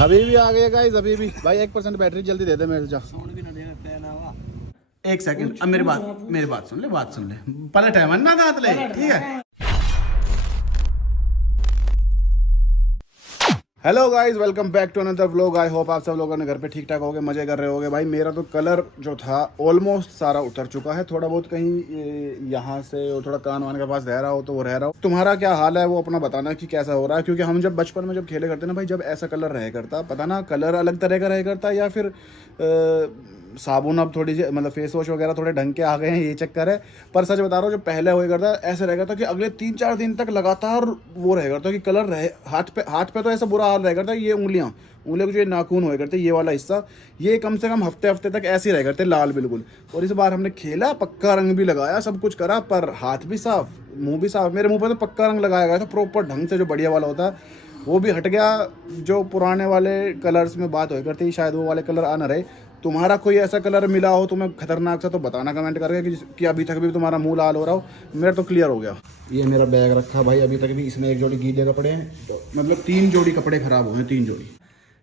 अभी भी आ गए गाइस, अभी भी भाई 1% बैटरी जल्दी दे दे मेरे जा। एक सेकंड, अब मेरी बात सुन ले, पलट है मन ना दांत ले, ठीक है। Hello guys, welcome back to another vlog. I hope आप सब लोगों ने घर पे ठीक ठाक होगे, मजे कर रहे होगे। भाई मेरा तो कलर जो था ऑलमोस्ट सारा उतर चुका है, थोड़ा बहुत कहीं यहाँ से और थोड़ा कान वान के पास रह रहा हो तो वो रह रहा हो। तुम्हारा क्या हाल है वो अपना बताना कि कैसा हो रहा है, क्योंकि हम जब बचपन में जब खेले करते ना भाई, जब ऐसा कलर रह करता, पता ना कलर अलग तरह का रह करता या फिर साबुन अब थोड़ी सी मतलब फेस वॉश वगैरह थोड़े ढंग के आ गए हैं, ये चक्कर है। पर सच बता रहा हूँ, जो पहले हुआ करता ऐसे रह करता कि अगले 3-4 दिन तक लगातार वो रह करता कि कलर रहे हाथ पे तो ऐसा बुरा हाल रह करता। ये उंगलियों के जो नाखून हुए करते, ये वाला हिस्सा, ये कम से कम हफ्ते तक ऐसे ही रह करते लाल बिल्कुल। और इस बार हमने खेला, पक्का रंग भी लगाया, सब कुछ करा, पर हाथ भी साफ, मुंह भी साफ। मेरे मुंह पे तो पक्का रंग लगाया गया था प्रॉपर ढंग से, जो बढ़िया वाला होता है वो भी हट गया। जो पुराने वाले कलर्स में बात हो करती, शायद वो वाले कलर आ ना रहे। तुम्हारा कोई ऐसा कलर मिला हो तुम्हें खतरनाक सा तो बताना कमेंट करके कि अभी तक भी तुम्हारा मुंह लाल हो रहा हो। मेरा तो क्लियर हो गया। ये मेरा बैग रखा भाई, अभी तक भी इसमें एक जोड़ी गीले कपड़े हैं, तो मतलब 3 जोड़ी कपड़े खराब हुए हैं, 3 जोड़ी।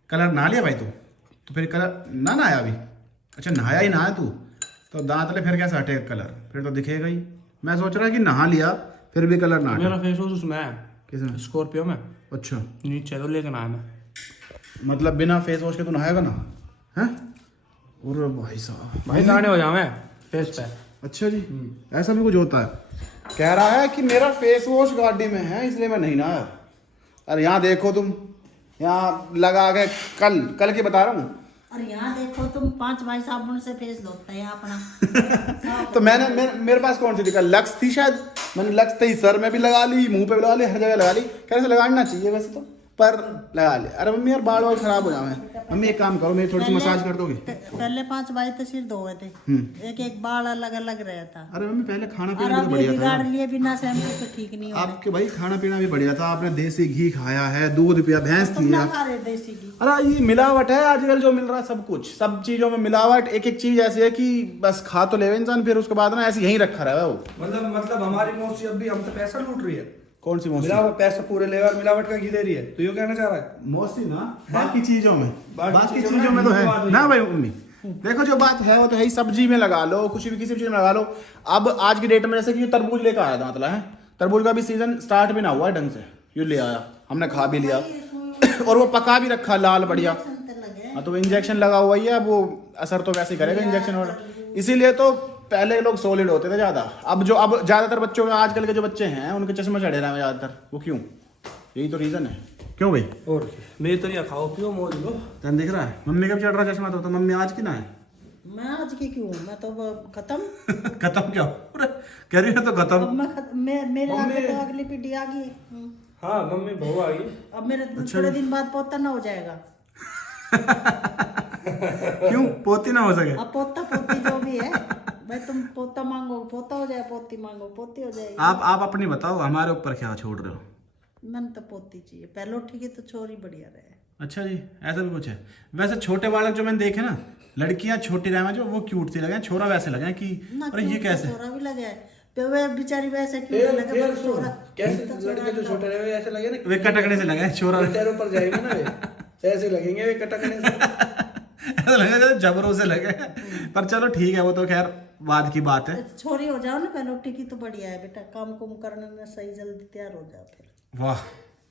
कलर नहा लिया भाई तू? तो फिर कलर ना नहाया अभी? अच्छा नहाया ही नहाया तू तो दांत ले, फिर कैसे हटेगा कलर? फिर तो दिखेगा ही। मैं सोच रहा कि नहा लिया फिर भी कलर ना। मेरा फेस वॉश उसमें है। किसमें? स्कॉर्पियो में। अच्छा नीचे तो लेकर आया मैं। मतलब बिना फेस वॉश के तो नहाएगा ना? हैं? और भाई साहब, भाई दाने हो जावे फेस पे। अच्छा जी, ऐसा भी कुछ होता है? कह रहा है कि मेरा फेस वॉश गाड़ी में है इसलिए मैं नहीं नहाया। अरे यहाँ देखो तुम, यहाँ लगा के कल की बता रहा हूँ। और यहाँ देखो तुम 5 भाई साबुन से फेस धोता है अपना। तो मेरे पास कौन सी थी? लक्स थी शायद, मैंने लक्स थी, सर में भी लगा ली, मुंह पे भी लगा ली, हर जगह लगा ली। कैसे लगाना चाहिए वैसे तो, पर लगा लिया। अरे मम्मी यार बाल खराब हो जाए। मम्मी एक काम करो, मेरी थोड़ी सी मसाज कर दोगे? पहले 5 भाई तो सिर धोए थे, एक बाल अलग अलग रहता। अरे मम्मी पहले खाना और पीना अब भी ये बढ़िया बिगाड़ था। लिए बिना शैम्पू के ठीक नहीं हो। आपके भाई खाना पीना भी बढ़िया था, आपने देसी घी खाया है, दूध पिया, भैंस तुम थी ना आप। खा रहे देसी घी। अरे ये मिलावट है आजकल जो मिल रहा है, सब कुछ, सब चीजों में मिलावट। एक एक चीज ऐसी है कि बस खा तो ले इंसान, फिर उसके बाद ना ऐसे यहीं रखा रहा है वो। मतलब हमारी मौसी अब भी हम तो पैसा लूट रही है। कौन सी मौसी? मिलावट पैसा पूरे लेवर मिलावट का घी दे रही है, तो ये कहना चाह रहा है? मौसी ना बाकी चीजों में, बाकी चीजों में तो है ना भाई मम्मी। देखो जो बात है वो तो है ही, सब्जी में लगा लो, कुछ भी किसी भी चीज में लगा लो। अब आज की डेट में जैसे कि तरबूज लेकर आया था, मतलब है तरबूज का भी सीजन स्टार्ट भी ना हुआ ढंग से, ये ले आया, हमने खा भी लिया और वो पका भी रखा लाल बढ़िया। हाँ तो इंजेक्शन लगा हुआ ही है, अब वो असर तो वैसे ही करेगा इंजेक्शन वाला। इसीलिए तो पहले लोग सॉलिड होते थे ज्यादा। अब ज्यादातर बच्चों में, आजकल के जो बच्चे हैं उनके चश्मे चढ़े रहे हैं ज्यादातर। वो क्यों? यही तो रीजन है। क्यों भाई? और मेरी तो खाओ पियो मौज लो। तन दिख रहा है मम्मी कब चढ़ रहा चश्मा? तो मम्मी आज की ना है। मैं आज की क्यों? मैं तो खत्म। खत्म क्या कह रही है? तो खत्म। अब मेरे आगे तो अगली पीढ़ी आ गई। हाँ मम्मी बहू आ गई। अब मेरे थोड़े दिन बाद पोता ना हो जाएगा। क्यों पोती ना हो सके? अब पोता पोती जो भी है भाई, तुम पोता मांगो पोता हो जाए, पोती मांगो पोती हो जाएगी। आप अपनी बताओ, हमारे ऊपर क्या छोड़ रहे हो? मैंने तो पोती चाहिए, पहले ठीक है तो छोरी बढ़िया रहे। अच्छा जी, ऐसा भी कुछ है? वैसे छोटे बालक जो मैंने देखे ना, लड़कियां छोटी रहे जो वो क्यूट सी लगे, छोरा वैसे लगे कि अरे ये कैसे? छोरा भी लगे वे बेचारी वैसे क्यों लगे? छोरा कैसे लड़के जो छोटे रहे ऐसे लगे ना, वे कटकने से लगे, छोरा पैरों पर जाएंगे ना वे ऐसे लगेंगे, वे कटकने से ऐसा लगे जैसे जबरों से लगे। पर चलो ठीक है, वो तो खैर बाद की बात है। छोरी हो जाओ ना पहले ठीक ही तो बढ़िया है बेटा, काम कुम करने में सही जल्दी तैयार हो जाओ फिर। वाह,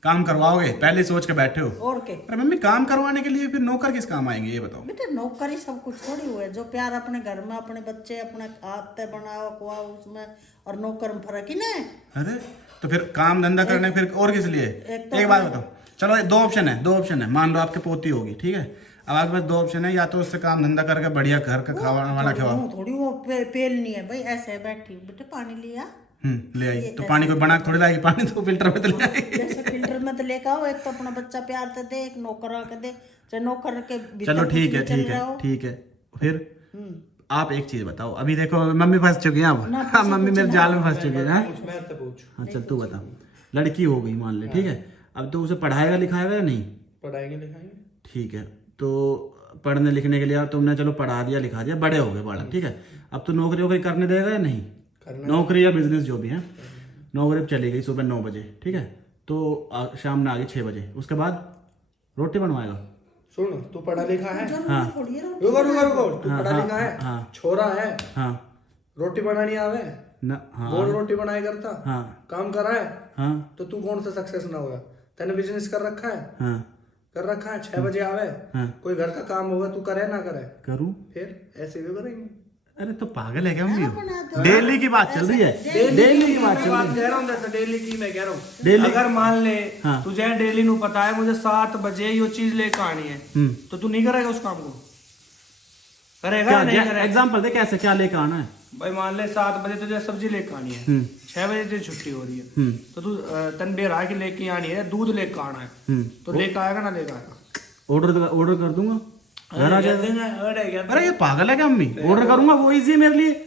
काम करवाओगे पहले सोच के बैठे हो। और क्या? अरे मम्मी काम करवाने के लिए फिर नौकर किस काम आएंगे ये बताओ? बेटा नौकरी सब कुछ थोड़ी हुआ है। जो प्यार अपने घर में अपने बच्चे अपने हाथ से बनाओ खुआ उसमें, और नौकर में फर्क ही ना है। अरे तो फिर काम धंधा करने फिर और किस लिए? एक बात बताओ, चलो 2 ऑप्शन है, मान लो आपकी पोती होगी, ठीक है, अब आपके पास 2 ऑप्शन है, या तो उससे काम धंधा करके बढ़िया घर का खाना वाना खिलाओ। थोड़ी वो पेल नहीं है भाई, ऐसे बैठी बेटा पानी लिया ले आई तो पानी कोई बना थोड़ी लाएगी, पानी तो फिल्टर में तो ले आएगी। जैसे फिल्टर में तो लेकर आओ, एक तो अपना बच्चा प्यार तो दे, एक नौकर आके दे, चाहे नौकर के चलो ठीक है। फिर आप एक चीज बताओ, अभी देखो मम्मी फंस चुकी है, अब हाँ मम्मी मेरे जाल में फंस चुकी है। हाँ चल तू बता, लड़की हो गई मान ले, ठीक है, अब तो उसे पढ़ाएगा लिखाएगा या नहीं? पढ़ाएंगे लिखाएंगे। ठीक है, तो पढ़ने लिखने के लिए तुमने चलो पढ़ा दिया लिखा दिया, बड़े हो गए बालक, ठीक है, अब तो नौकरी वोकरी करने देगा या नहीं? नौकरी या बिजनेस जो भी है, नौकरी चली गई सुबह 9 बजे, ठीक है, तो शाम में आ गई 6 बजे, उसके बाद रोटी बनवाएगा? सुन, तू पढ़ा लिखा है? जरूरी थोड़ी है रोटी रुको रुको रुको, तू हाँ, पढ़ा हाँ, लिखा है? हाँ। छोरा है, हाँ रोटी बनानी आवे? न हाँ गोल रोटी बनाई करता? हाँ काम करा है? हाँ तो तू कौन सा सक्सेस ना होगा? तैने बिजनेस कर रखा है? हाँ कर रखा है, 6 बजे आवे, हाँ। कोई घर का काम होगा, तू करे ना करे? करूँ? फिर ऐसे भी करेंगे। अरे तो पागल है क्या मम्मी? बना दो। डेली की बात चल रही है, डेली की बात चल रही है। कह रहा हूँ, जैसे डेली की मैं कह रहा हूँ, डेली- अगर मान ले हाँ। तुझे डेली नु पता है मुझे 7 बजे ये चीज लेकर आनी है, तो तू नहीं करेगा उस काम को? करेगा या नहीं करेगा? एग्जाम्पल दे, कैसे क्या लेकर आना है? भाई मान ले 7 बजे तुझे सब्जी लेकर आनी है, 6 बजे तुझे छुट्टी हो रही है, तो तू तन बेरा की लेके आनी है, दूध लेकर आना है, तो लेकर आएगा ना लेकर आएगा? ऑर्डर कर दूंगा, घर आ जाएगा। अरे अरे ये पागल है क्या मम्मी? ऑर्डर करूंगा, वो इजी है मेरे लिए।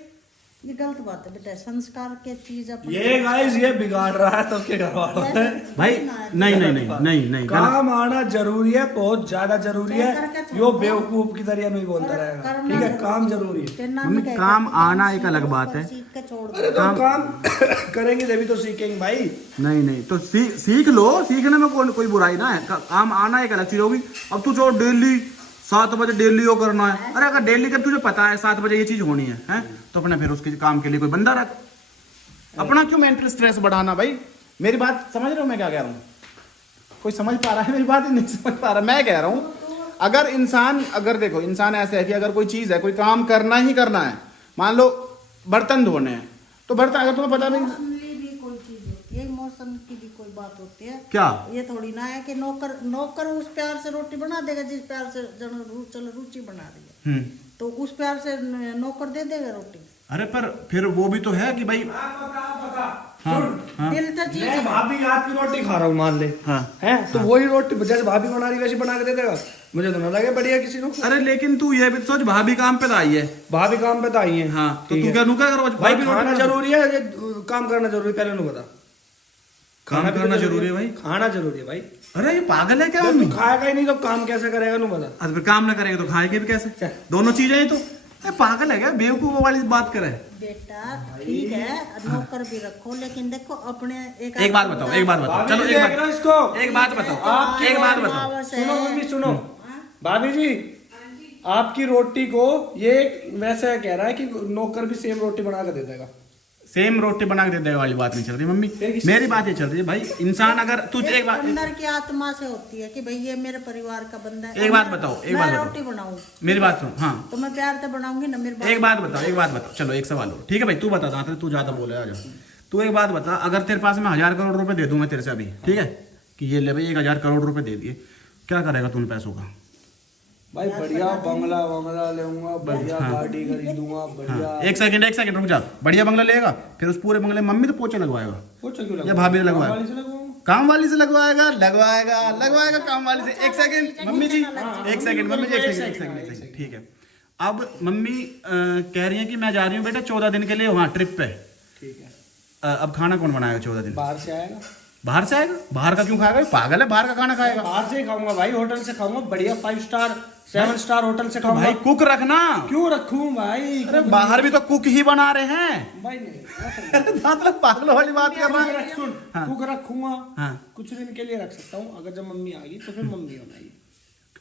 ये गलत बात है बेटा, संस्कार के चीज अपने ये गाइस ये बिगाड़ रहा है सबके घर वालों ने। भाई नहीं नहीं नहीं नहीं नहीं गलत। काम आना जरूरी है, बहुत ज्यादा जरूरी है। यो बेवकूफ की तरह नहीं बोलता रहेगा, ठीक है? काम जरूरी है। मम्मी काम आना एक अलग बात है। सीख के छोड़ दो। अरे तो काम करेंगे तभी तो सीखेंगे भाई। नहीं नहीं तो सीख लो, सीखने में कोई बुराई ना है। काम आना एक अलग चीज होगी। अब तू जो डेली 7 बजे डेली वो करना है, अरे अगर डेली जब तुझे पता है 7 बजे ये चीज होनी है तो अपने फिर उसके काम के लिए कोई बंदा रख। अपना क्यों मेंटल स्ट्रेस बढ़ाना भाई? मेरी बात समझ रहे हो मैं क्या कह रहा हूँ? कोई समझ पा रहा है मेरी बात? नहीं समझ पा रहा। मैं कह रहा हूँ अगर देखो इंसान ऐसे है कि अगर कोई चीज है, कोई काम करना ही करना है, मान लो बर्तन धोने हैं, तो बर्तन अगर तुम्हें पता नहीं इमोशनली भी कोई चीज होती है, इमोशन की भी कोई बात होती है। क्या ये थोड़ी ना है कि नौकर उस प्यार से रोटी बना देगा जिस प्यार से चलो रुचि बना रही है, तो उस प्यार से नौकर दे देगा रोटी। अरे पर फिर वो भी तो है कि भाई हाँ, हाँ, दिल तो चीज मैं भाभी के हाथ की रोटी खा रहा हूँ मान ले, हाँ, है तो वही रोटी जैसे भाभी बना रही वैसी बना के दे देगा? मुझे तो ना लगे बढ़िया किसी को। अरे लेकिन तू ये भी सोच, भाभी काम पे तो आई है। भाभी काम पे तो आई है, हाँ तो तू क्या रुका करो भाई खाना जरूरी है ये काम करना जरूरी? पहले नु बता। काम करना जरूरी है भाई। खाना जरूरी है भाई। अरे ये पागल है क्या जब मम्मी? तू खाएगा ही नहीं तो काम कैसे करेगा नु बता। आज फिर काम ना करेगा तो खाएंगे भी कैसे? दोनों चीजें ही तो। ये पागल है क्या? बेवकूफ वाली बात करे। बेटा ठीक है, नौकर भी रखो, लेकिन देखो अपने एक बात बताओ, एक बात बताओ, चलो एक बात इसको एक बात बताओ, एक बात बताओ। सुनो मम्मी सुनो, भाभी जी आपकी रोटी को ये वैसे कह रहा है कि नौकर भी सेम रोटी बना कर दे देगा। सेम रोटी बना के दे देगा वाली बात नहीं चल रही मम्मी, मेरी बात ये चल रही है भाई। इंसान अगर तू एक बात अंदर की आत्मा से होती है कि भाई ये मेरे परिवार का बंदा है। एक बात बताओ, एक बात मैं बताओ। रोटी बनाऊं मेरी बात सुन। हाँ तो मैं प्यार से बनाऊंगी ना मेरे एक बात बताओ, एक बात बताओ। चलो एक सवाल हो, ठीक है भाई तू बता, दांत तू ज्यादा बोले आ जा। तू एक बात बता, अगर तेरे पास मैं 1000 करोड़ रुपए दे दूं मैं तेरे से अभी, ठीक है कि ये ले भाई 1000 करोड़ रुपए दे दिए, क्या करेगा तूने पैसों का? भाई बढ़िया बंगला लेऊंगा, बढ़िया गाड़ी खरीदूंगा, बढ़िया। एक सेकंड रुक जा। बढ़िया बंगला लेगा, फिर उस पूरे बंगले में मम्मी तो पोछा लगवाएगा पोछा क्यों या भाभी ने वाली लगवाएगा? से लगवाऊंगा। काम वाली से लगवाएगा काम वाली से। एक सेकंड मम्मी जी, एक सेकंड मम्मी जी, एक सेकंड ठीक है। अब मम्मी कह रही है कि मैं जा रही हूँ बेटा 14 दिन के लिए वहाँ ट्रिप पे, ठीक है। अब खाना कौन बनाएगा 14 दिन? बाहर से आएगा। बाहर से आएगा? बाहर का क्यों खाएगा? पागल है, बाहर का खाना खाएगा? बाहर से ही खाऊंगा भाई, होटल से खाऊंगा, बढ़िया 5 स्टार 7 स्टार होटल से खाऊंगा। भाई कुक रखना। क्यों रखूं भाई? अरे बाहर भी तो कुक ही बना रहे हैं भाई नहीं मतलब पागलों वाली बात कर रहा है। सुन, कुक रखूंगा, हाँ। कुछ दिन के लिए रख सकता हूँ, अगर जब मम्मी आ गई तो फिर मम्मी बनाएगी।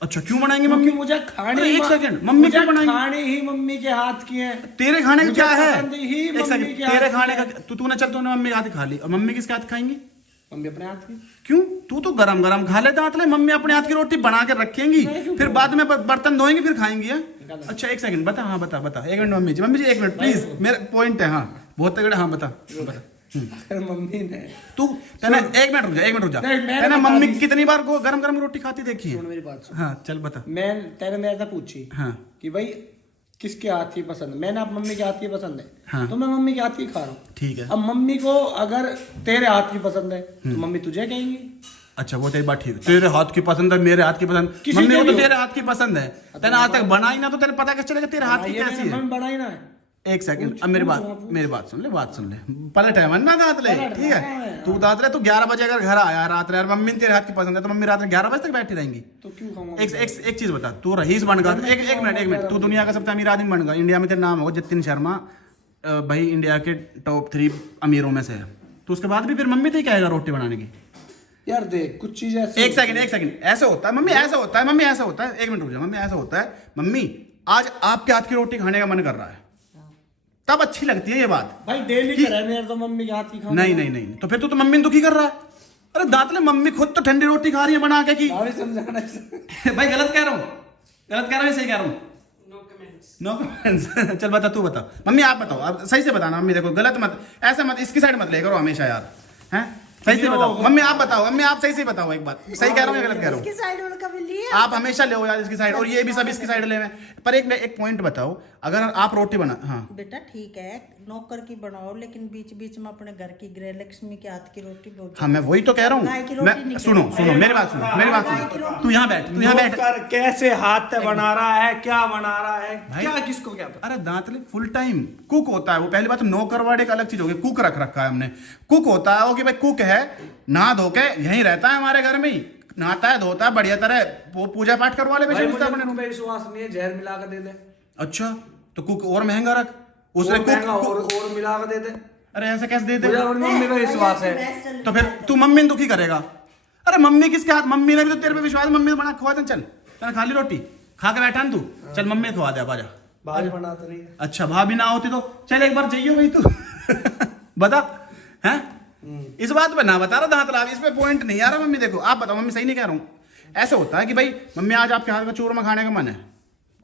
अच्छा क्यों बनाएंगे मम्मी मम्मी? मुझे खाने अरे एक सेकंड, मम्मी क्यों बनाएंगी? खाने ही मम्मी के हाथ की है। तेरे खाने का मुझे क्या है? पसंद ही एक मम्मी सेकंड, के हाथ तेरे की खाने है। का तूने चल तूने मम्मी के हाथ ही खा ली, और मम्मी किसके हाथ खाएंगी? मम्मी अपने हाथ की। क्यों? तू तो गरम गरम खा ले दांत ले, मम्मी अपने हाथ की रोटी बना के रखेंगी, फिर बाद में बर्तन धोएंगी फिर खाएंगी है? अच्छा एक सेकंड बता, हाँ बता एक मिनट मम्मी जी एक मिनट प्लीज, मेरा पॉइंट है। हाँ बहुत तगड़ा, हाँ बता। अगर मम्मी ने तू तेने एक मिनट रुक जा नहीं, मैंने तेने बता मम्मी दी। कितनी बार गरम गरम रोटी खाती देखी है? सुन मेरी बात सुन। हाँ चल बता। तेरे मेरे से पूछी हाँ कि भाई किसके हाथ की पसंद है, मैंने आप मम्मी के हाथ की पसंद है, हाँ। तो मैं मम्मी के हाथ की खा रहा हूँ। ठीक है। अब मम्मी को अगर तेरे हाथ की पसंद है तो मम्मी तुझे कहेंगी। अच्छा वो तेरी बात ठीक है, तेरे हाथ की पसंद है, मेरे हाथ की पसंद, किसी मम्मी के को तो भी हो। तेरे हाथ की पसंद है, तेने आज तक बनाई ना तो तेरे पता कैसे चलेगा तेरे हाथ की ये कैसी मैंने है? मम्मी बनाई ना है। एक सेकंड, अब मेरी बात सुन ले पलट है वरना दांत ले, पलट ठीक है? है। तू दांत ले, तू 11 बजे अगर घर आया रात रे, मम्मी ने तेरे हाथ की पसंद है तो मम्मी रात में 11 बजे तक बैठी रहेंगी? तो क्यों खाऊंगा? एक चीज बता, तू रईस बन गया, एक मिनट, तू दुनिया का सबसे अमीर आदमी बन गया, इंडिया में तेरा नाम होगा जतिन शर्मा, भाई इंडिया के टॉप 3 अमीरों में से है, तो उसके बाद भी फिर मम्मी तो ही कहेगा रोटी बनाने की? यार देख कुछ चीज ऐसी एक सेकंड ऐसे होता है मम्मी, ऐसा होता है मम्मी, ऐसा होता है, 1 मिनट रुक जाओ मम्मी, ऐसा होता है मम्मी, आज आपके हाथ की रोटी खाने का मन कर रहा है, तब अच्छी लगती है ये बात। भाई डेली करे मेरे तो मम्मी के हाथ की खाना। नहीं, तो फिर तो तुम मम्मी दुखी कर रहा है। अरे दांतले, मम्मी खुद तो ठंडी रोटी खा रही है बना के की। भाई समझाना भाई गलत कह रहा हूँ, सही कह रहा हूँ? No comments. चल बता, तू बता मम्मी, आप बताओ, आप सही से बताना मम्मी, देखो गलत मत, ऐसा मत, इसकी साइड मत ले करो हमेशा यार, हैं? सही से बताओ मम्मी, आप बताओ मम्मी, आप सही से बताओ एक बात, सही कह रहा हूँ या गलत कह रहा हूँ? इसकी साइड और कभी लिए आप हमेशा ले यार इसकी साइड, और ये भी सब इसकी साइड ले में। पर एक पॉइंट बताओ, अगर आप रोटी बना, हाँ बेटा ठीक है नौकर की बनाओ, लेकिन बीच बीच में अपने घर की गृह लक्ष्मी के हाथ की रोटी बहुत। हाँ मैं वही तो कह रहा गाय की हूँ, रोटी मैं नहीं सुनो खानी। मेरी बात सुनो, तू यहाँ बैठ, नौकर कैसे हाथ से बना रहा है, क्या बना रहा है, क्या किसको क्या पता। अरे दांतले फुल टाइम कुक होता है वो, पहली बात नौकर वर्ड एक अलग चीज होगी, कुक रख रखा है हमने। कुक होता है वो कि भाई कुक है, नहा धो के यहीं रहता है हमारे घर में ही, नहाता है धोता है बढ़िया तरह, वो पूजा पाठ करवा ले भाई मुझे अपने कुक पे विश्वास नहीं है, जहर मिला कर दे दे। अच्छा तो कुक और महंगा रख, उसने और महंगा कुक, और मिला कर दे दे। अरे ऐसे कैसे दे मुझे दे? अपनी मम्मी पे विश्वास है। तो फिर तू मम्मी ने दुखी करेगा? अरे मम्मी किसके हाथ, मम्मी ने भी तो तेरे पे विश्वास, मम्मी ने बना खवा दे, चल तूने खा ली रोटी, खा के बैठा ना तू, चल मम्मी ने खवा दे, आजा। भाभी बनाता नहीं है। अच्छा भाभी ना होती तो चल एक बार जाइयो भाई तू। बता हैं, इस बात पे ना बता रहा दांत ला, इस पे पॉइंट नहीं आ रहा मम्मी। देखो आप बताओ मम्मी, सही नहीं कह रहा हूँ? ऐसा होता है कि भाई मम्मी आज आपके हाथ का चूरमा खाने का मन है,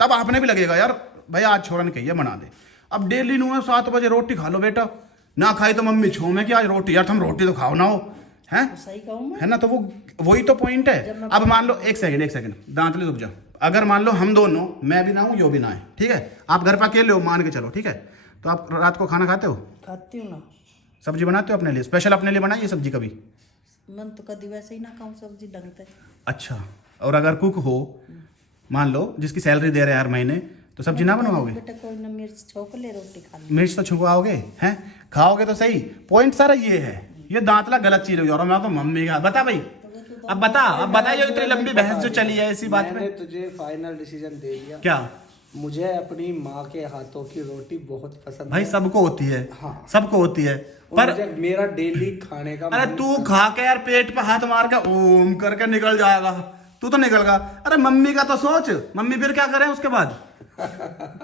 तब आपने भी लगेगा यार भाई आज छोरा ने कही है बना दे। अब डेली नू 7 बजे रोटी खा लो बेटा, ना खाई तो मम्मी छो में कि आज रोटी, यार तुम रोटी तो खाओ ना हो, हैं? सही कहूँ मैं? है ना, तो वो वही तो पॉइंट है। अब मान लो एक सेकंड दांतले रुक जा, अगर मान लो हम दोनों, मैं भी ना हूँ यो भी ना है, ठीक है, आप घर पर अकेले हो मान के चलो, ठीक है, तो आप रात को खाना खाते हो? खाती हूँ ना। सब्जी बनाते हो अपने लिए, स्पेशल अपने लिए बनाई ये सब्जी कभी? मन तो कभी वैसे ही ना खाऊं सब्जी ढंग से। अच्छा, और अगर कुक हो मान लो जिसकी सैलरी दे रहे हैं हर महीने, तो सब्जी ना बनवाओगे? बेटा कोई ना मिर्च छोक ले रोटी खा ले। मिर्च तो छुपाओगे हैं, खाओगे तो सही। पॉइंट सारा ये है, ये दांतला गलत चीज हो, और मैं तो मम्मी का बता भाई, अब बताइए इतनी लंबी बहस जो चली है इसी बात मैंने पे। तुझे फाइनल डिसीजन दे दिया। क्या? मुझे अपनी माँ के हाथों की रोटी बहुत पसंद भाई है। सबको होती है, हाँ। सबको होती है, और पर मुझे मेरा डेली खाने का अरे मन तू खा के यार पेट पे हाथ मार के ओम करके निकल जाएगा, तू तो निकल गया। अरे मम्मी का तो सोच, मम्मी फिर क्या करे उसके बाद?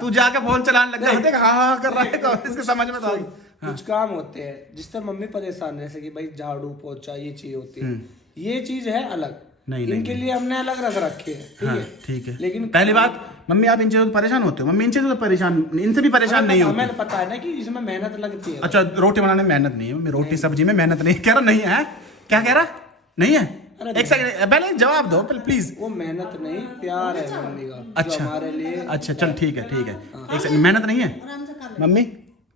तू जाके फोन चलाने लग गया, हाँ कर रहा है, तो इसके समझ में तो आई। कुछ काम होते हैं जिससे मम्मी परेशान है, जैसे कि भाई झाड़ू पोछा ये चीज होती है, ये चीज है अलग, नहीं, इनके लिए हमने अलग रख रखे हैं, ठीक हाँ, है? ठीक है। लेकिन पहली बात मम्मी आप इन चीजों से परेशान होते हो? मम्मी इन चीजों से परेशान, इनसे भी परेशान नहीं होती? हमें पता है ना कि इसमें मेहनत लगती है। अच्छा रोटी बनाने में मेहनत नहीं है मम्मी, रोटी सब्जी में मेहनत नहीं कह रहा, नहीं है क्या कह रहा, नहीं है? एक सेकंड पहले जवाब दो प्लीज। वो मेहनत नहीं प्यार है मम्मी का, जो अच्छा हमारे लिए। अच्छा चल ठीक है एक सेकंड, मेहनत नहीं है आराम से खा ले।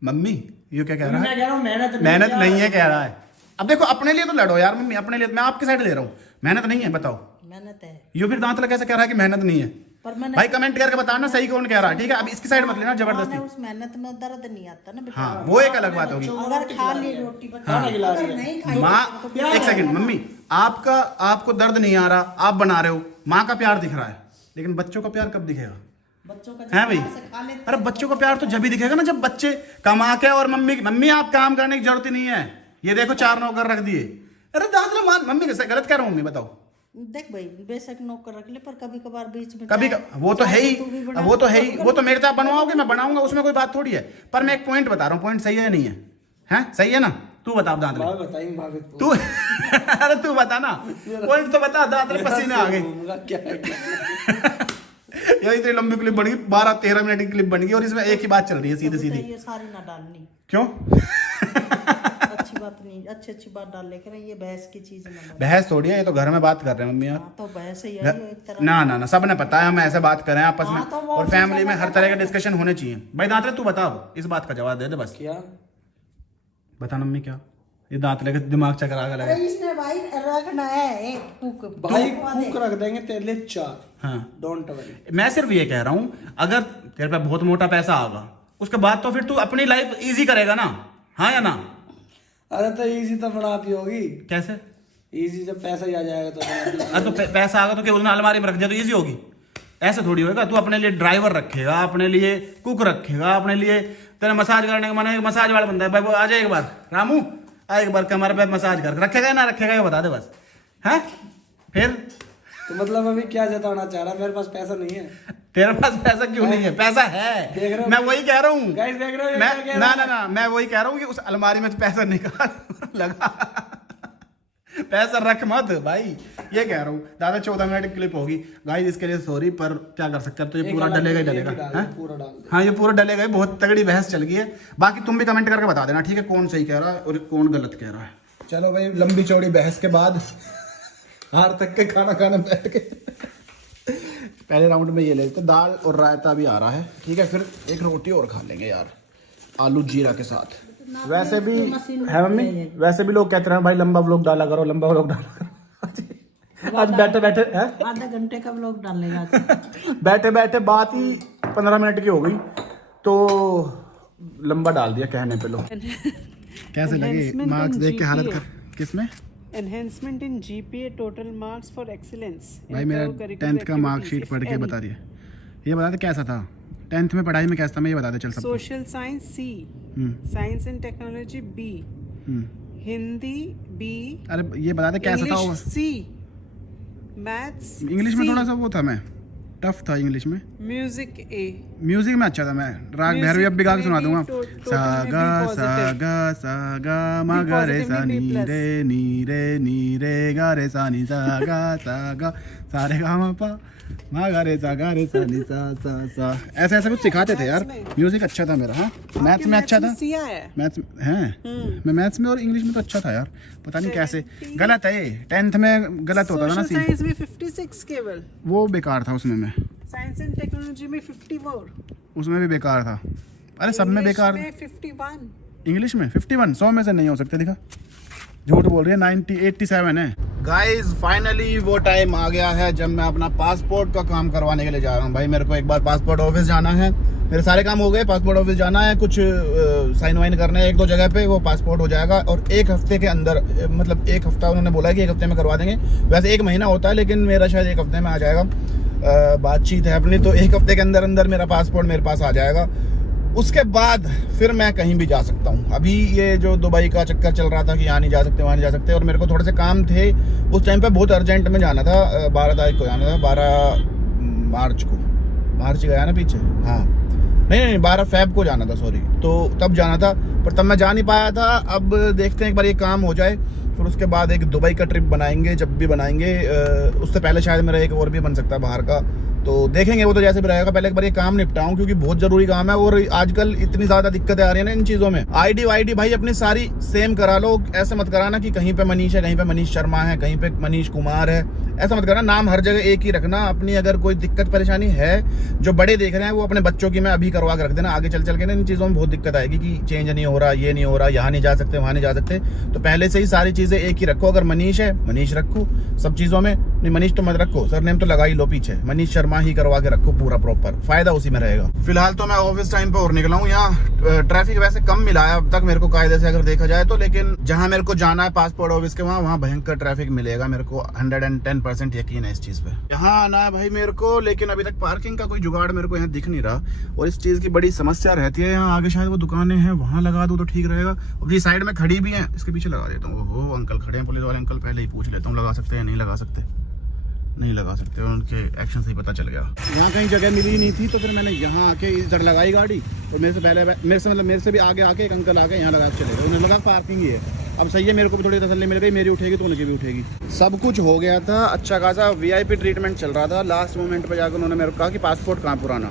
मम्मी ये क्या कह रहा मैं है? कह रहा हूँ मेहनत मेहनत प्यार नहीं है कह रहा है। अब देखो अपने लिए तो लड़ो यार मम्मी, अपने लिए मैं आपकी साइड ले रहा हूँ, मेहनत नहीं है बताओ। मेहनत है यो फिर दांत कैसे कह रहा है कि मेहनत नहीं है? पर मैंने भाई कमेंट करके बताना सही कौन कह रहा है, ठीक है? अब इसकी साइड मत लेना जबरदस्ती। उस मेहनत में दर्द नहीं आता ना बेटा। हाँ वो एक अलग बात होगी। अगर खा ली रोटी खाना खिला रही अगर है। नहीं खाई माँ तो प्यार एक है सेकंड ना। मम्मी, आपको दर्द नहीं आ रहा, आप बना रहे हो, माँ का प्यार दिख रहा है, लेकिन बच्चों का प्यार कब दिखेगा? बच्चों का है भाई? प्यार से खा लेते अरे बच्चों का प्यार तो जब भी दिखेगा ना जब बच्चे कमा के, और मम्मी आप काम करने की जरूरत ही नहीं है, ये देखो 4 नौकर रख दिए। अरे दांतले मान, मम्मी कैसे गलत कह रहा हूँ मम्मी बताओ? देख भाई बेशक नौकर रख ले, पर कभी कभार बीच में कभी चाहे- वो तो है ही, चाहे तू भी बना वो तो ले, है ही, वो तो मेरे साथ बनवाओगे मैं बनाऊंगा, उसमें कोई बात थोड़ी है। पर मैं एक पॉइंट बता रहा हूँ, पॉइंट सही है नहीं है? हैं सही है ना? तू बता दांतले, भाभी बताएंगे भाभी तू अरे तू बता ना, पॉइंट तो बता, दांतले पसीने आ गए। क्या है क्या? ये इतनी लंबी क्लिप बन गई, 12-13 मिनट की क्लिप बन गई, और इसमें एक ही बात चल रही है सीधी सीधी। ये सारी ना डालनी, क्यों? अच्छी बात नहीं, अच्छी बात डाल लेकर ये बहस की चीज ना डाल। बहस थोड़ी है, ये तो घर में बात कर रहे हैं मम्मी यार। हाँ, तो बहस ही है ये एक तरह। ना सब ने पता है हम ऐसे बात करें आपस में, हाँ, तो वो और चीज़ फैमिली में अलग हर है। तरह के डिस्कशन होने चाहिए। भाई दांतले तू बता, इस बात का जवाब दे दे बस। क्या बता मम्मी क्या, ये दांतले का दिमाग चकरा के लगा। अरे इसने भाई रखना है एक कुक भाई तो कुक रख देंगे तेरे लिए 4, हाँ डोंट वरी। मैं सिर्फ ये कह रहा हूँ, अगर तेरे पे बहुत मोटा पैसा आगा उसके बाद तो फिर तू अपनी लाइफ इजी करेगा ना, हाँ या ना? अरे तो इजी तो बना दी होगी। कैसे इजी जब पैसा ही आ जाएगा तो बना दी। अरे तो पैसा आगा तो क्या उसने अलमारी में रख दिया तो इजी होगी? ऐसे थोड़ी होगा। तू अपने लिए ड्राइवर रखेगा, अपने लिए कुक रखेगा, अपने लिए तेरा मसाज करने का मन है, मसाज वाला बंदा है भाई, वो आ जाए एक बार, रामू आ एक बार कमर पे मसाज कर रखेगा या ना रखेगा ये बता दे बस, है फिर तो मतलब अभी क्या जताना चाह रहा, मेरे पास पैसा नहीं है। तेरे पास पैसा क्यों नहीं है? पैसा है, देख रहे हो? मैं वही कह रहा हूँ। गाइस देख रहे हो ये मैं क्या कह रहा है? ना मैं वही कह रहा हूँ कि उस अलमारी में तो पैसा निकाल लगा पैसा रख मत भाई, ये कह रहा हूँ। दादा 14 मिनट की क्लिप होगी गाइस, इसके लिए सॉरी, पर क्या कर सकते हैं। तो ये पूरा डलेगा ही डलेगा, हैं? पूरा डाल दे। हाँ ये पूरा डलेगा ही। बहुत तगड़ी बहस चल गई है। बाकी तुम भी कमेंट करके बता देना, ठीक है, कौन सही कह रहा है और कौन गलत कह रहा है। चलो भाई, लंबी चौड़ी बहस के बाद हार तक के खाना खाने बैठ के पहले राउंड में ये लेते, दाल और रायता भी आ रहा है, ठीक है। फिर एक रोटी और खा लेंगे यार, आलू जीरा के साथ। वैसे भी है मम्मी, वैसे भी लोग कहते हैं भाई लंबा व्लॉग डाला करो, लंबा व्लॉग डाला करो। आज बैठे बैठे है, आधा घंटे का व्लॉग डालेगा बैठे बैठे बात ही 15 मिनट की हो गई, तो लंबा डाल दिया कहने पे। लोग कैसे लगे मार्क्स देख के हालत कर? किसमें? Enhancement in GPA total marks for excellence. भाई मेरा 10th का मार्कशीट पढ़ के बता दिए, ये बता दे कैसा था 10th में, पढ़ाई में कैसा था, मैं ये बता दे चल सबको। Social science C, science and technology B, Hindi B, अरे ये बता दे कैसा था। English C, maths इंग्लिश में C, थोड़ा सा वो था, मैं टफ था इंग्लिश में। music A, म्यूजिक में अच्छा था मैं, राग Music भैरवी अब भी गा के में सुना भी दूंगा। total सा में गा B सा positive. गा सा गा मा गा रे positive सा में नी B+. रे नी रे नी रे गा रे सा नी सा गा सा रे गा मा पा मा गा रे सा नी सा ऐसा ऐसा कुछ सिखाते थे यार। म्यूजिक अच्छा था मेरा। हाँ मैथ्स में अच्छा था, C आया है। मैथ्स है, मैं मैथ्स में और इंग्लिश में तो अच्छा था यार, पता नहीं कैसे गलत है। 10th में गलत होता था ना Social सी, science में 56 केवल, वो बेकार था उसमें। मैं science and technology में 54, उसमें भी बेकार था। अरे सब में English बेकार। में 51, इंग्लिश में 51, 100 में से नहीं हो सकते। दिखा झूठ बोल रही है, 90 87 है। गाइस फाइनली वो टाइम आ गया है जब मैं अपना पासपोर्ट का काम करवाने के लिए जा रहा हूँ। भाई मेरे को एक बार पासपोर्ट ऑफिस जाना है, मेरे सारे काम हो गए, पासपोर्ट ऑफिस जाना है, कुछ साइन वाइन करने हैं 1-2 जगह पे, वो पासपोर्ट हो जाएगा। और 1 हफ्ते के अंदर, मतलब 1 हफ्ता उन्होंने बोला है कि 1 हफ्ते में करवा देंगे। वैसे 1 महीना होता है, लेकिन मेरा शायद 1 हफ्ते में आ जाएगा। बातचीत है अपनी, तो 1 हफ्ते के अंदर अंदर मेरा पासपोर्ट मेरे पास आ जाएगा। उसके बाद फिर मैं कहीं भी जा सकता हूँ। अभी ये जो दुबई का चक्कर चल रहा था कि यहाँ नहीं जा सकते, वहाँ नहीं जा सकते, और मेरे को थोड़े से काम थे उस टाइम पे, बहुत अर्जेंट में जाना था। 12 तारीख को जाना था, 12 मार्च को, मार्च गया ना पीछे, हाँ नहीं 12 फेब को जाना था, सॉरी, तो तब जाना था, पर तब मैं जा नहीं पाया था। अब देखते हैं, एक बार ये काम हो जाए, फिर उसके बाद एक दुबई का ट्रिप बनाएंगे, जब भी बनाएंगे। उससे पहले शायद मेरा एक और भी बन सकता है बाहर का, तो देखेंगे वो तो जैसे भी रहेगा। पहले एक बार ये काम निपटाऊं, क्योंकि बहुत जरूरी काम है। और आजकल इतनी ज्यादा दिक्कतें आ रही है ना इन चीजों में। आईडी वाईडी भाई अपनी सारी सेम करा लो, ऐसे मत कराना कि कहीं पे मनीष है, कहीं पे मनीष शर्मा है, कहीं पे मनीष कुमार है, ऐसा मत करना। नाम हर जगह एक ही रखना। अपनी अगर कोई दिक्कत परेशानी है, जो बड़े देख रहे हैं, वो अपने बच्चों की में अभी करवा के रख देना। आगे चल के ना इन चीजों में बहुत दिक्कत आएगी कि चेंज नहीं हो रहा, ये नहीं हो रहा, यहाँ नहीं जा सकते, वहाँ नहीं जा सकते। तो पहले से ही सारी चीजें एक ही रखो। अगर मनीष है, मनीष रखो सब चीजों में, नहीं मनीष तो मत रखो, सरनेम तो लगा ही लो पीछे, मनीष शर्मा ही करवा के रखो पूरा प्रॉपर, फायदा उसी में रहेगा। फिलहाल तो मैं ऑफिस टाइम पे और निकला हूँ। यहाँ ट्रैफिक वैसे कम मिला है अब तक मेरे को, कायदे से अगर देखा जाए तो, लेकिन जहाँ मेरे को जाना है पासपोर्ट ऑफिस के वहाँ भयंकर ट्रैफिक मिलेगा। मेरे को 110% यकीन है इस चीज पे। यहाँ आना है भाई मेरे को, लेकिन अभी तक पार्किंग का कोई जुगाड़ मेरे को यहाँ दिख नहीं रहा, और इस चीज की बड़ी समस्या रहती है। यहाँ आगे शायद वो दुकानें हैं, वहाँ लगा दूँ तो ठीक रहेगा। और ये साइड में खड़ी भी है, इसके पीछे लगा देता हूँ। वो अंकल खड़े हैं, पुलिस वाले अंकल, पहले ही पूछ लेता हूँ लगा सकते हैं, नहीं लगा सकते, नहीं लगा सकते। उनके एक्शन से ही पता चल गया। यहाँ कहीं जगह मिली नहीं थी, तो फिर मैंने यहाँ आके इधर लगाई गाड़ी, और मेरे से पहले, मेरे से भी आगे आके एक अंकल आके यहाँ लगा के चले गए। उन्होंने लगा पार्किंग ही है। अब सही है, मेरे को भी थोड़ी तसल्ली मिल गई, मेरी उठेगी तो उनकी भी उठेगी। सब कुछ हो गया था, अच्छा खासा VIP ट्रीटमेंट चल रहा था। लास्ट मोमेंट पर जाकर उन्होंने मेरे को कहा कि पासपोर्ट कहाँ पुराना,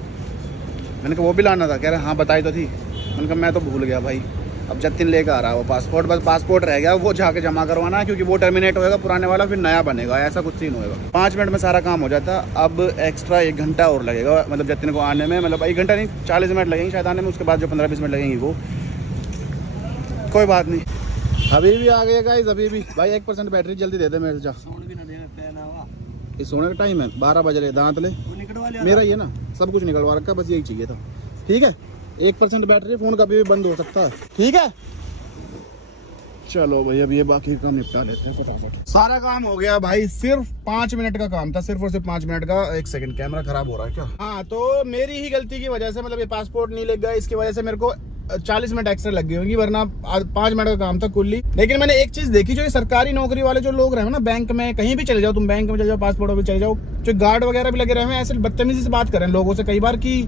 मैंने कहा वो भी लाना था, कह रहे हाँ बताई तो थी। मैंने कहा मैं तो भूल गया भाई। अब जतिन लेकर आ रहा है वो पासपोर्ट, बस पासपोर्ट रह गया, वो जाके जमा करवाना है, क्योंकि वो टर्मिनेट होएगा पुराने वाला, फिर नया बनेगा, ऐसा कुछ सीन होएगा। 5 मिनट में सारा काम हो जाता। अब एक्स्ट्रा 1 घंटा और लगेगा, मतलब जतिन को आने में, मतलब 1 घंटा नहीं 40 मिनट लगेंगे शायद आने में। उसके बाद जो 15-20 मिनट लगेंगी वो कोई बात नहीं। अभी भी आ गए गाइस, अभी भी भाई 1% बैटरी जल्दी दे दे मेरे से। ये सोने का टाइम है, 12 बज रहे, दांत ले मेरा ये ना, सब कुछ निकलवा रखा, बस यही चाहिए था। ठीक है, 1% बैटरी, फोन कभी भी बंद हो सकता है। ठीक है चलो भाई, अब ये बाकी काम निपटा लेते हैं फटाफट। सारा काम हो गया भाई, सिर्फ 5 मिनट का काम था, सिर्फ और सिर्फ 5 मिनट का। 1 सेकंड, कैमरा खराब हो रहा है क्या? हाँ, तो मेरी ही गलती की वजह से, मतलब ये पासपोर्ट नहीं लग गया, इसकी वजह से मेरे को 40 मिनट एक्स्ट्रा लग गई होंगी, वरना 5 मिनट का काम था कुल्ली। लेकिन मैंने एक चीज देखी, जो ये सरकारी नौकरी वाले जो लोग रहे ना, बैंक में कहीं भी चले जाओ तुम, बैंक में चले जाओ, पासपोर्ट ऑफिस चले जाओ, जो गार्ड वगैरह भी लगे रहे हैं, ऐसे बदतमीजी से बात कर रहे हैं लोगों से कई बार कि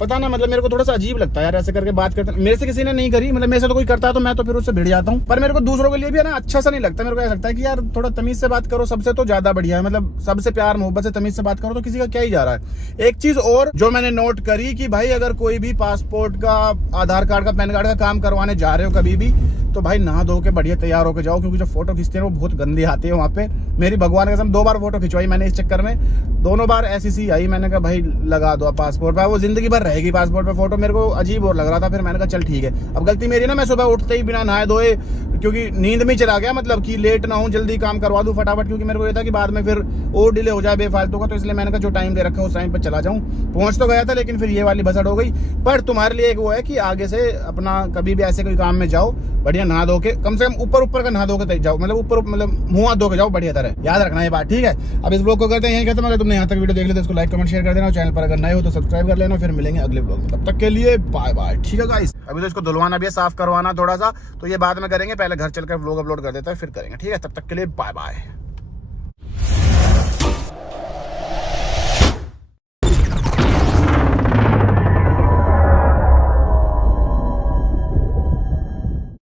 पता ना, मतलब मेरे को थोड़ा सा अजीब लगता है यार ऐसे करके बात करते। मेरे से किसी ने नहीं करी, मतलब मेरे से तो कोई करता है तो मैं तो फिर उससे भिड़ जाता हूँ, पर मेरे को दूसरों के लिए भी है ना अच्छा सा नहीं लगता। मेरे को ऐसा लगता है कि यार थोड़ा तमीज से बात करो, सबसे तो ज्यादा बढ़िया है, मतलब सबसे प्यार मोहब्बत से तमीज से बात करो तो किसी का क्या ही जा रहा है। एक चीज और जो मैंने नोट करी कि भाई अगर कोई भी पासपोर्ट का, आधार कार्ड का, पैन कार्ड का काम करवाने जा रहे हो कभी भी, तो भाई नहा धो के बढ़िया तैयार होकर जाओ, क्योंकि जो फोटो खींचते हैं वो बहुत गंदी आती है वहाँ पे। मेरी भगवान के कसम 2 बार फोटो खिंचवाई मैंने इस चक्कर में, दोनों बार ऐसी सी आई। मैंने कहा भाई लगा दो पासपोर्ट पे, वो जिंदगी भर रहेगी पासपोर्ट पे फोटो। मेरे को अजीब और लग रहा था, फिर मैंने कहा चल ठीक है। अब गलती मेरी ना, मैं सुबह उठते ही बिना नहाए धोए, क्योंकि नींद में चला गया, मतलब कि लेट ना हूँ, जल्दी काम करवा दूँ फटाफट, क्योंकि मेरे को ये था कि बाद में फिर और डिले हो जाए बेफालतू का। तो इसलिए मैंने कहा जो टाइम दे रखा है उस टाइम पर चला जाऊँ। पहुंच तो गया था, लेकिन फिर ये वाली भसड़ हो गई। पर तुम्हारे लिए एक वो है कि आगे से अपना कभी भी ऐसे कोई काम में जाओ, बढ़िया नहा धो के, कम से कम ऊपर का नहा धो के जाओ, मतलब ऊपर, मतलब मुंह हाथ धो के जाओ बढ़िया तरह, याद रखना ये बात, ठीक है। अब इस ब्लॉग को करते हैं यहीं खत्म। अगर तुमने यहाँ तक वीडियो देख लिया तो इसको लाइक कमेंट शेयर कर देना, चैनल पर अगर नए हो तो सब्सक्राइब कर लेना। फिर मिलेंगे अगले ब्लॉग में, तब तक के लिए बाय बाय, ठीक है गाइस। अभी तो इसको धुलवाना भी है, साफ करवाना थोड़ा सा, तो ये बाद में करेंगे, पहले घर चलकर व्लॉग अपलोड कर देता है फिर करेंगे, ठीक है। तब तक के लिए बाय बाय।